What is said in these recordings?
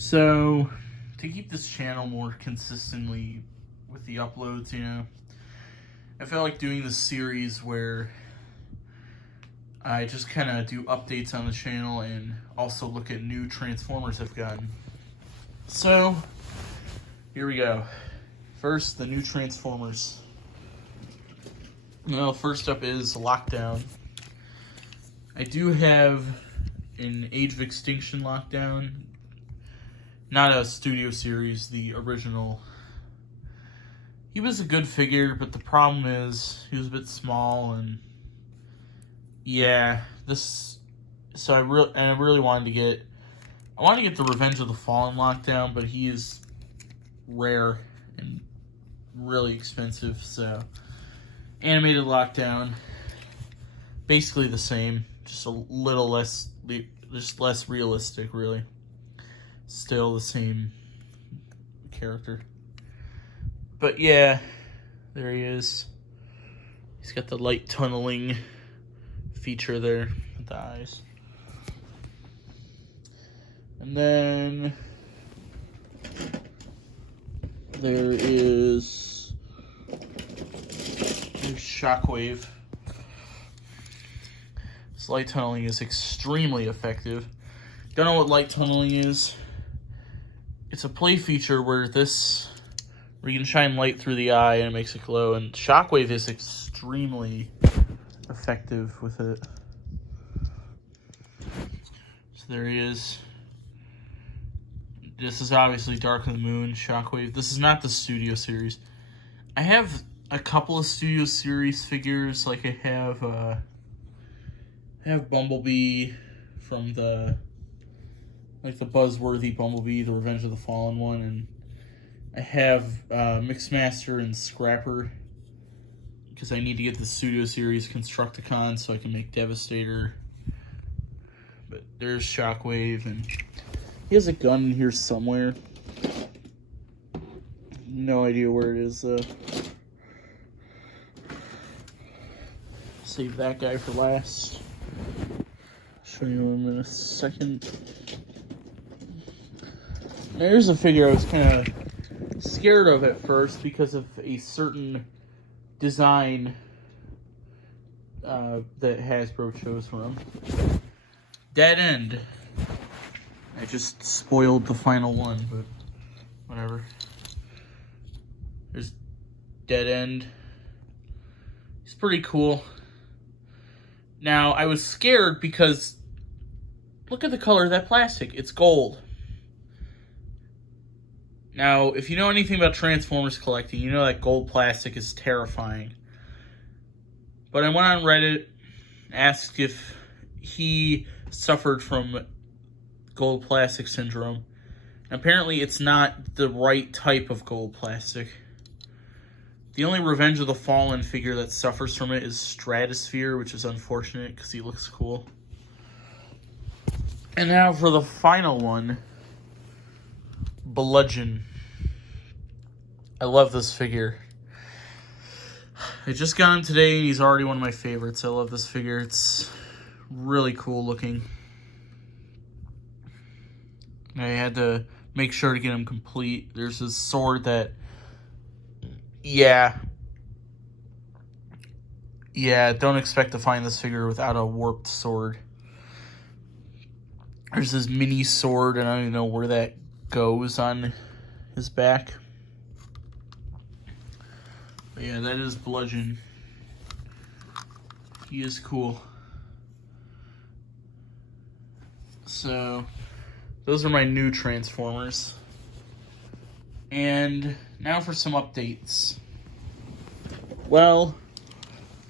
So, to keep this channel more consistently with the uploads, I felt like doing this series where I just kind of do updates on the channel and also look at new Transformers I've gotten. So, here we go. First, the new Transformers. Well, first up is Lockdown. I do have an Age of Extinction Lockdown. Not a studio series, the original. He was a good figure, but the problem is he was a bit small, and yeah, this. So I really wanted to get. I wanted to get the Revenge of the Fallen Lockdown, but he is rare and really expensive. So animated Lockdown, basically the same, just a little less, just less realistic, really. Still the same character. But yeah, there he is. He's got the light tunneling feature there with the eyes. And then there's Shockwave. This light tunneling is extremely effective. Don't know what light tunneling is. It's a play feature where you can shine light through the eye and it makes it glow, and Shockwave is extremely effective with it. So there he is. This is obviously Dark of the Moon, Shockwave. This is not the Studio Series. I have a couple of Studio Series figures, like I have Bumblebee from the Buzzworthy Bumblebee, the Revenge of the Fallen one, and I have Mixmaster and Scrapper because I need to get the Studio Series Constructicon so I can make Devastator. But there's Shockwave, and he has a gun in here somewhere. No idea where it is, though. Save that guy for last. Show you him in a second. There's a figure I was kind of scared of at first because of a certain design that Hasbro chose for him. Dead End. I just spoiled the final one, but whatever. There's Dead End. He's pretty cool. Now, I was scared because look at the color of that plastic. It's gold. Now, if you know anything about Transformers collecting, you know that gold plastic is terrifying. But I went on Reddit, asked if he suffered from gold plastic syndrome. And apparently it's not the right type of gold plastic. The only Revenge of the Fallen figure that suffers from it is Stratosphere, which is unfortunate because he looks cool. And now for the final one, Bludgeon. I love this figure. I just got him today and he's already one of my favorites. I love this figure. It's really cool looking. I had to make sure to get him complete. There's this sword that, yeah, don't expect to find this figure without a warped sword. There's this mini sword, and I don't even know where that goes on his back. But yeah, that is Bludgeon. He is cool. So those are my new Transformers. And now for some updates. Well,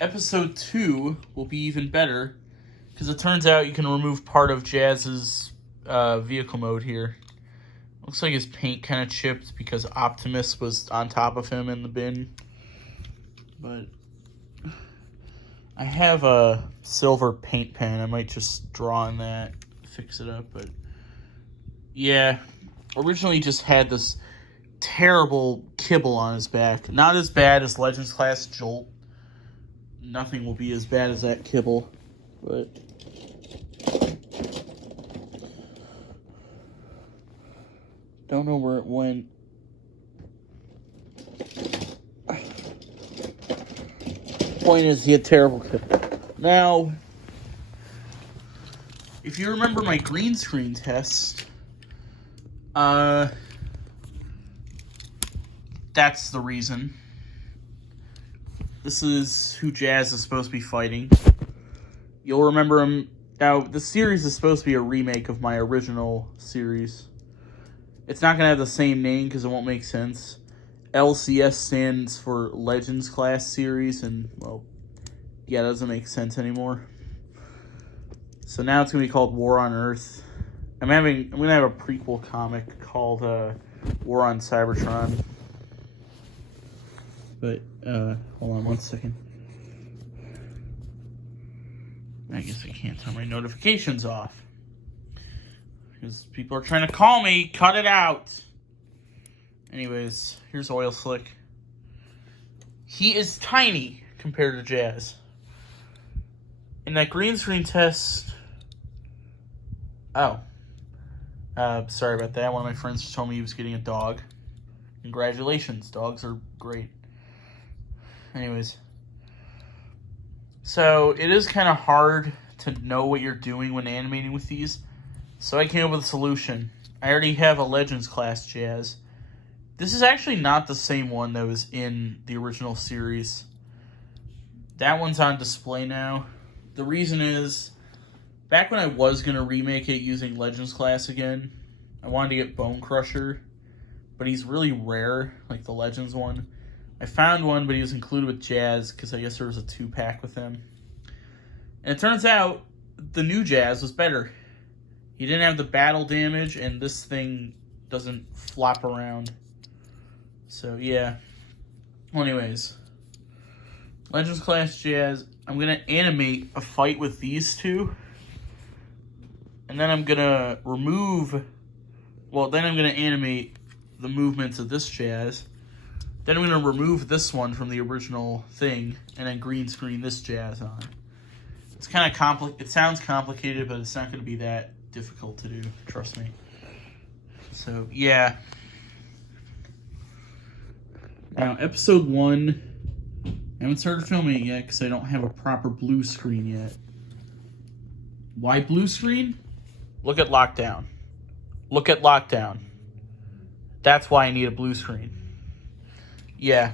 episode 2 will be even better because it turns out you can remove part of Jazz's vehicle mode here. Looks like his paint kind of chipped because Optimus was on top of him in the bin. But I have a silver paint pen. I might just draw on that, fix it up. But yeah, originally just had this terrible kibble on his back. Not as bad as Legends Class Jolt. Nothing will be as bad as that kibble. But Don't know where it went. Point is, he had terrible kill. Now, if you remember my green screen test, that's the reason. This is who Jazz is supposed to be fighting. You'll remember him. Now, the series is supposed to be a remake of my original series. It's not going to have the same name because it won't make sense. LCS stands for Legends Class Series, and, well, yeah, it doesn't make sense anymore. So now it's going to be called War on Earth. I'm going to have a prequel comic called War on Cybertron. But, hold on one second. I guess I can't turn my notifications off. Because people are trying to call me. Cut it out. Anyways, here's Oil Slick. He is tiny compared to Jazz. In that green screen test... Oh. Sorry about that. One of my friends told me he was getting a dog. Congratulations. Dogs are great. Anyways. So, it is kind of hard to know what you're doing when animating with these. So I came up with a solution. I already have a Legends class Jazz. This is actually not the same one that was in the original series. That one's on display now. The reason is, back when I was going to remake it using Legends class again, I wanted to get Bone Crusher, but he's really rare, like the Legends one. I found one, but he was included with Jazz, because I guess there was a 2-pack with him. And it turns out, the new Jazz was better. He didn't have the battle damage, and this thing doesn't flop around. So, yeah. Well, anyways. Legends Class Jazz. I'm going to animate a fight with these two. And then I'm going to remove... Well, then I'm going to animate the movements of this Jazz. Then I'm going to remove this one from the original thing, and then green screen this Jazz on. It's kind of complicated. It sounds complicated, but it's not going to be that difficult to do, trust me. So, yeah. Now, episode 1, I haven't started filming it yet because I don't have a proper blue screen yet. Why blue screen? Look at Lockdown. Look at Lockdown. That's why I need a blue screen. Yeah.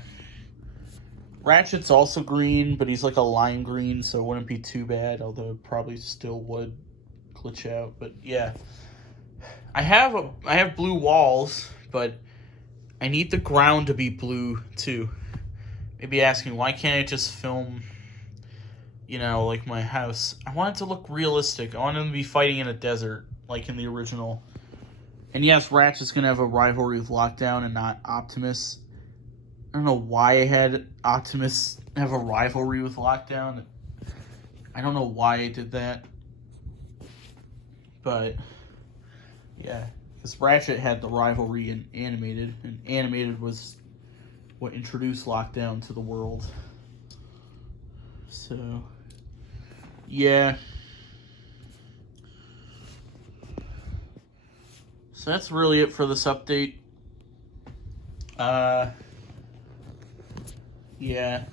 Ratchet's also green, but he's like a lime green, so it wouldn't be too bad, although it probably still would glitch out. But yeah, I have blue walls, but I need the ground to be blue too. Maybe asking, why can't I just film, you know, like my house? I want it to look realistic. I want him to be fighting in a desert, like in the original. And yes, Ratchet's gonna have a rivalry with Lockdown and not Optimus. I don't know why I had Optimus have a rivalry with Lockdown. I don't know why I did that. But, yeah. Because Ratchet had the rivalry in Animated. And Animated was what introduced Lockdown to the world. So, yeah. So that's really it for this update. Yeah.